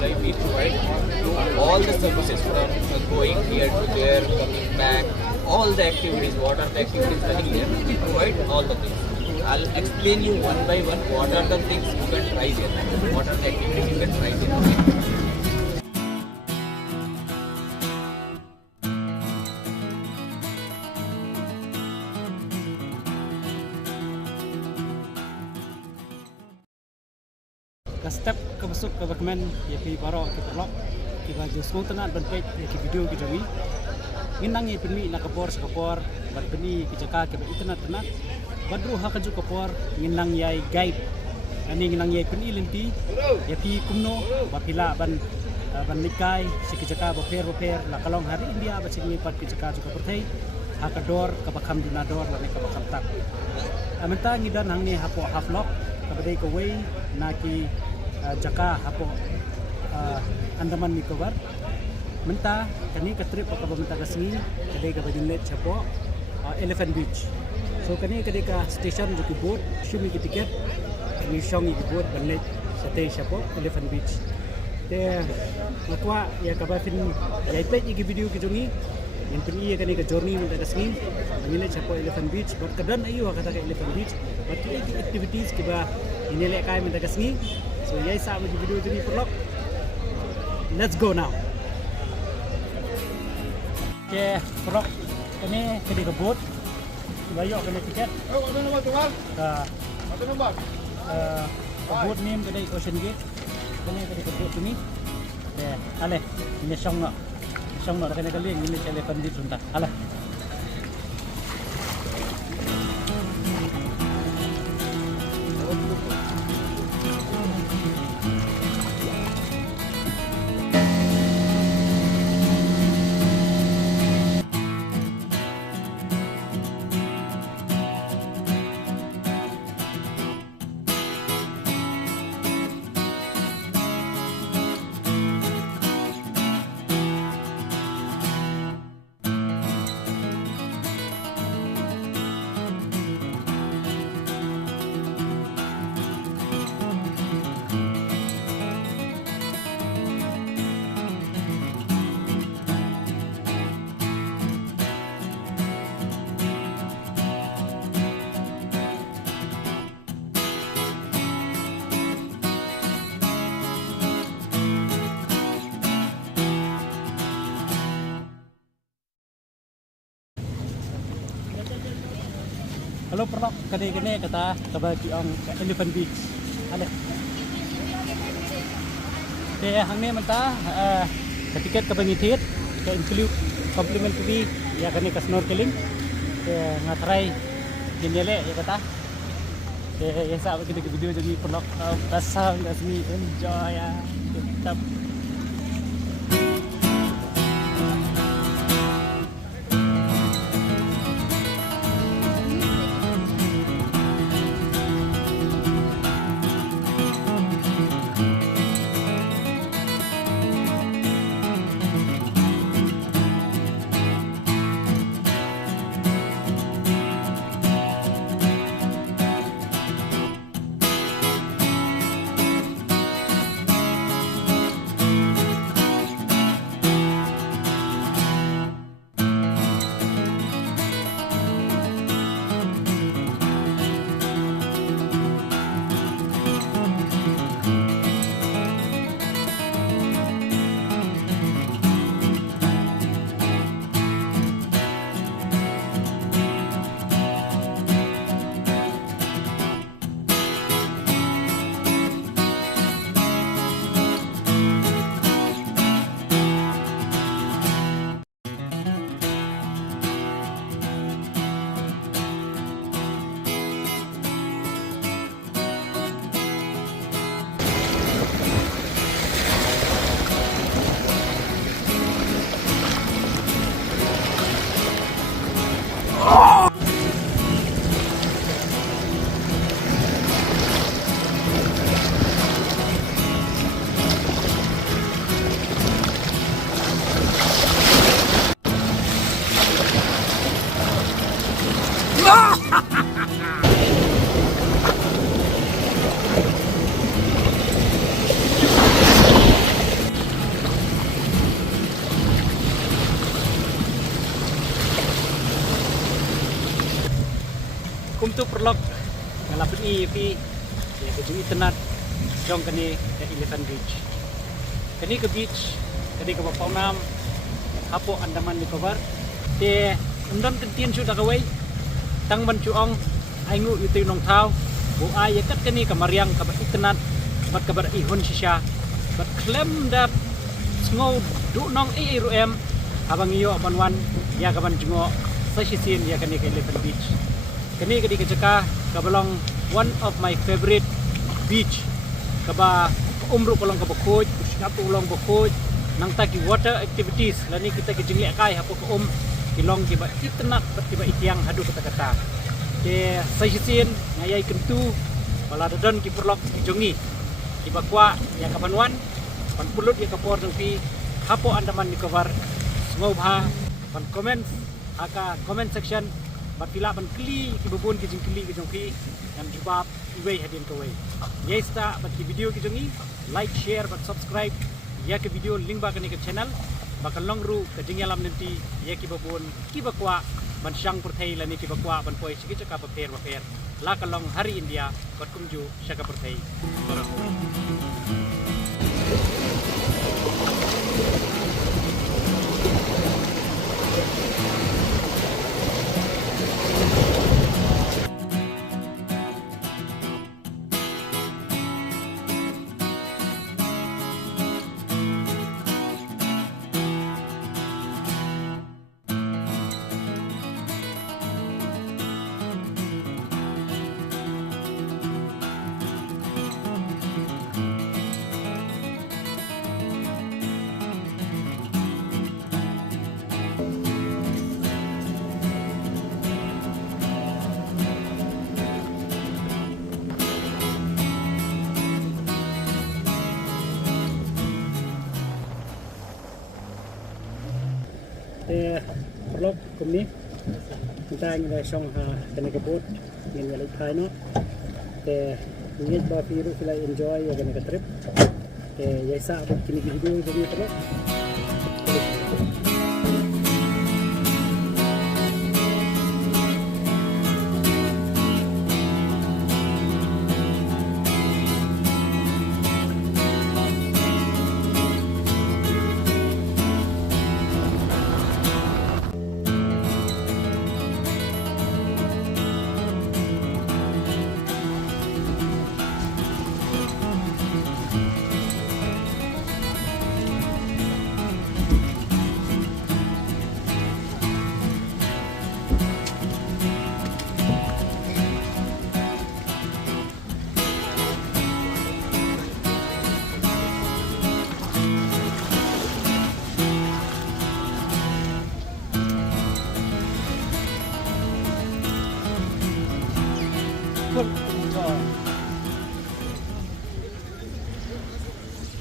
supply. We provide all the services from going here to there, coming back, all the activities. What are the activities running here? We provide all the things. I'll explain you one by one what are the things you can try here. What are the activities you can try here. Step ke masuk ke dokumen ya pi baro ke blog ki ba jo semua tanah ban page ya ki video ki jawi nginang ye pini nak kapor sekapor ban pini ki jaka ke internet tanah badru ha kaju kapor nginang yai guide ani nginang yai pini linti ya pi kumno ba pila ban nikai si ki jaka ba per la kalong hari India ba sini pat ki jaka juga pertai ha kador ka bakam dinador la ka bakam tak amenta ngidan hangni hapo haflok ka badai ko wei na ki jaka hapo Andaman Nicobar menta kani ka trip ka menta ka singi kadai ka badin let chapo Elephant Beach so kani kadai ka station jo ki boat shumi ki ticket ni shongi ki boat ban let sate chapo Elephant Beach te makwa ya ka ba fin ya ite ki video ki jongi yang peni kani ka journey menta ka singi ban let chapo Elephant Beach but kadan ayu kata ka Elephant Beach but ki activities ki ba ini lek kai menta ka singi so yai sa bagi video jadi vlog. Let's go now. Okay, vlog ini kedi ke boat. Bayok kena tiket. Oh, ada nombor tu, Bang. Ada nombor. Boat name kedi Ocean Gate. Kene kedi ke boat ini. Okay, ale ini song nak. Song nak kena kali ini Elephant Beach suntah. Ale. Halo perlok kadi kene kata kabagi ong Elephant Beach. Ada. Te hang ni menta tiket ka pangitit ka include complimentary ya kani ka snorkeling. Te ngatrai jenele ya kata. Te ya sa kita video jadi perlok pasang kat sini enjoy ya. Tetap tu perlok kalau pergi ya ke jingitynad jong kani ke Elephant Beach. Kani ke beach, kani ke Paunam, hapo Andaman Nicobar. Te undang kentien sudah kawai, tang man cuong, aingu itu nong tau, bu ay kat kani ke Mariang ke Jingitynad, bat kabar ihun sisya, bat klem dat ngau du nong ruem, abang iyo apanwan ya kaban jungo sasisin ya kani ke Elephant Beach. Kani ke jaka kabalong one of my favorite beach. Kaba umru kolong kaba coach, kapu ulong ba coach, nang tagi water activities. Lani kita ke jingli akai hapo ko kilong kiba Jingitynad bat kiba itiang hadu kata-kata. Ke sasisin ngayai kentu bala dadon ki perlok ki jongi. Kiba kwa ya kapanwan pan pulut ya kapor pi hapo Andaman Nicobar. Ngau bha pan comment haka comment section bat pila pan kli ki bubun ki jing kli ki jong pi dan jubab iwei hadin ko wei. Yes ta bat ki video ki jongi like share bat subscribe ya ke video link ba kani ke channel bakal longru ke jingyalam nanti ya ki bubun ki bakwa ban syang perthai lani ki bakwa ban poi sigi caka paper la kalong hari India kot kumju syaka perthai. Perlok kumni kita ingin song kena kebut ingin balik kai no ingin bawa piru sila enjoy ya kena ke trip ya isa kini video jadi perlok